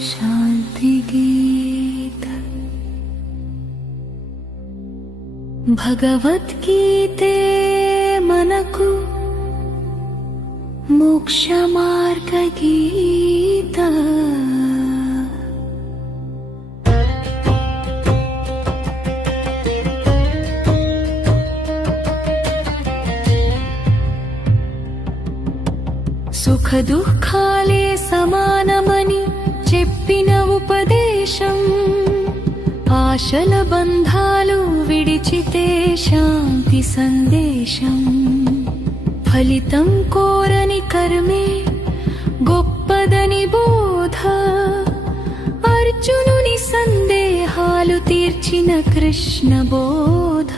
शांति गीत भगवद्गीते मनकु मोक्ष मार्ग गीत సుఖ దుఃఖాలే సమానమని చెప్పిన ఉపదేశం ఆశల బంధాలు విడిచితే శాంతి సందేశం ఫలితం కోరని కర్మే గొప్పదని బోధ అర్జునుని సందేహాలు తీర్చిన కృష్ణ బోధ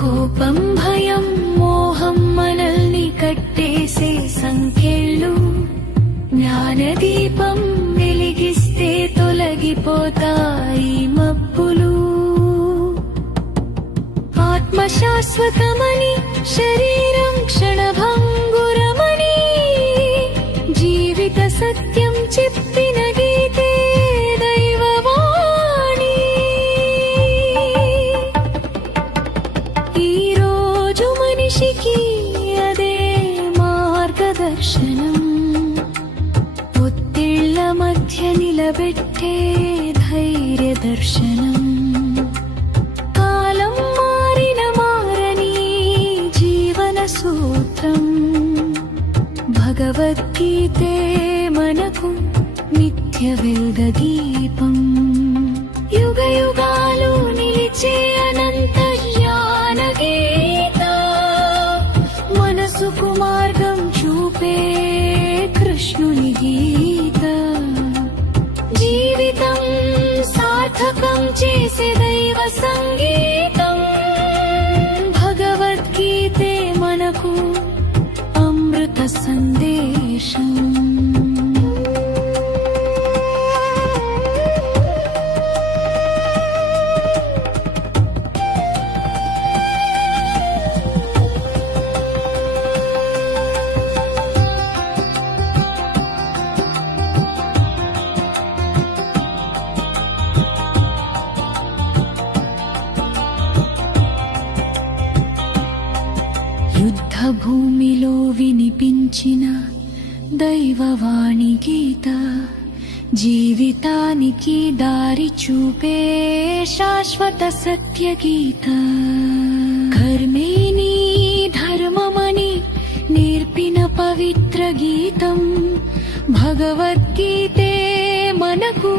కోపం భయం మోహం మనల్ని కట్టేసే సంఖ్యలు జ్ఞానదీపం వెలిగిస్తే తొలగిపోతాయి మబ్బులు ఆత్మ శాశ్వతమని శరీరం క్షణభంగురమని జీవిత సత్యం చెప్పిన గీతే దైవవాణి ఈరోజు మనిషికి అదే మార్గదర్శనం ఒత్తిళ్ల మధ్య నిలబెట్టే ధైర్య దర్శనం కాలం మారిన మారని జీవన సూత్రం భగవద్గీతే మనకు నిత్య వెలుగ దీపం యుగ యుగాలు నిలిచే అనంత జ్ఞాన గీత మనసుకు మార్గం చూపే కృష్ణుని గీత జీవితం సార్థకం చేసే దైవ సంగీతం భగవద్గీతే మనకు అమృత సందేశం యుద్ధ భూమిలో వినిపించిన దైవవాణి గీత జీవితానికి దారి చూపే శాశ్వత సత్య గీత కర్మే నీ ధర్మమని నేర్పిన పవిత్ర గీతం భగవద్గీతే మనకు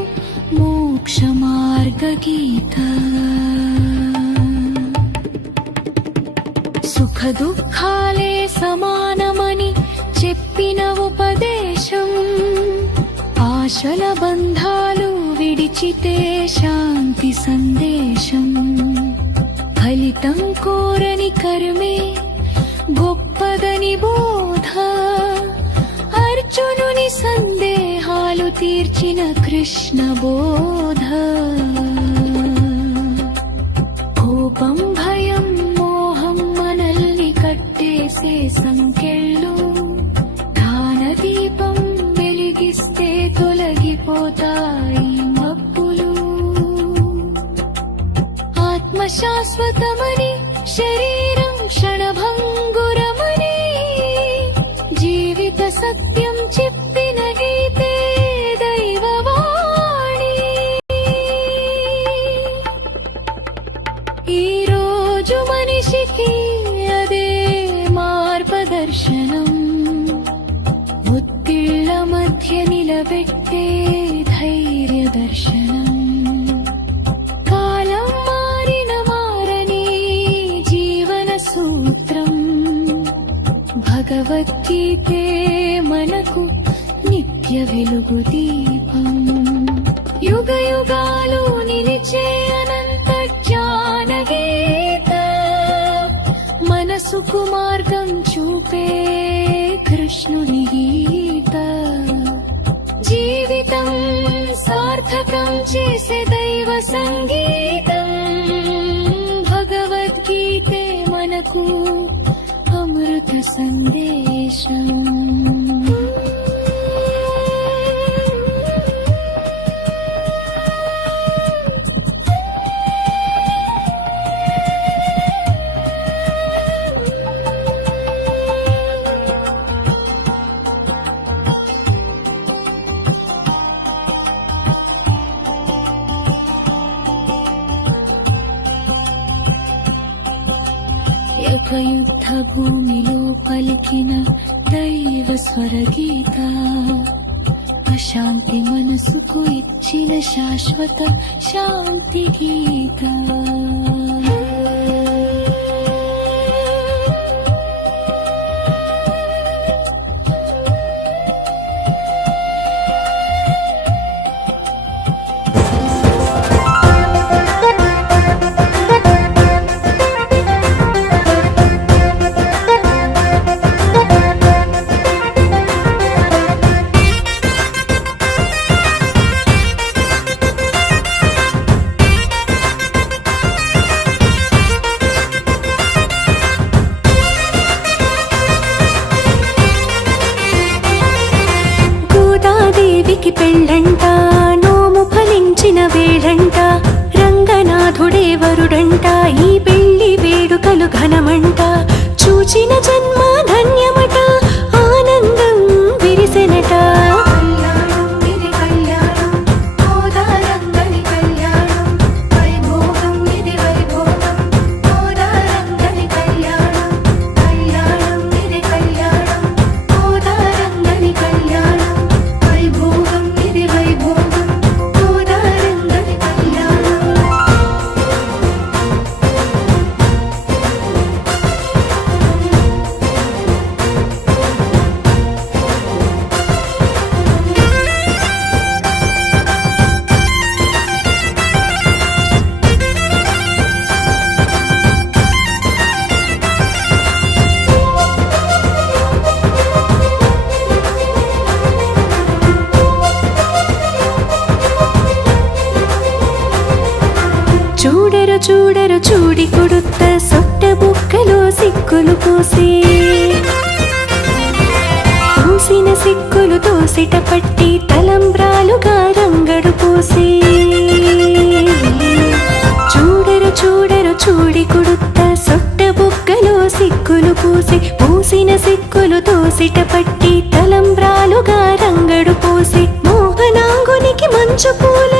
మోక్ష మార్గ గీత సుఖ దుఃఖాలే సమానమని చెప్పిన ఉపదేశం ఆశల బంధాలు విడిచితే శాంతి సందేశం ఫలితం కోరని కర్మే గొప్పదని బోధ అర్జునుని సందేహాలు తీర్చిన కృష్ణ బోధ కోపం భయం మోహం మనల్ని కట్టేసే సంఖ్యలు జ్ఞానదీపం వెలిగిస్తే తొలగిపోతాయి మబ్బులు ఆత్మ శాశ్వతమని శరీరం క్షణభంగురమని జీవిత సత్యం చెప్పిన గీతే దైవవాణి ఈరోజు మనిషికి అదే మార్గదర్శనం ఒత్తిళ్ల మధ్య నిలబెట్టే ధైర్య దర్శనం కాలం మారిన మారని జీవన సూత్రం భగవద్గీతే మనకు నిత్య వెలుగు దీపం యుగ యుగాలు నిలిచే అనంత జ్ఞాన గీత మనసుకు మార్గం చూపే కృష్ణుని గీత జీవితం సార్థకం చేసే దైవ సంగీతం భగవద్గీతే మనకు అమృత సందేశం. యుద్ధ భూమిలో పలికిన దైవ స్వరగీత, అశాంతి మనసుకు ఇచ్చిన శాశ్వత శాంతి గీత. దేవికి పెళ్ళంట, నోము ఫలించిన వేళంట, రంగనాథుడే వరుడంట, ఈ పెళ్లి వేడుకలు ఘనమంట, చూచిన జన్మ ధన్యమట, ఆనందం విరిసెనట. చూడరు చూడరు చూడి కొడుత్త సొట్ట బుక్కలో సిక్కులు పూసి, పూసిన సిక్కులు తోసిట పట్టి తలంబ్రాలుగా రంగడు పూసి. చూడరు చూడరు చూడి కొడుత్త సొట్ట బుక్కలో సిక్కులు పూసి, పూసిన సిక్కులు తోసిట పట్టి తలంబ్రాలుగా రంగడు పూసి. మోహనాంగునికి మంచు పూల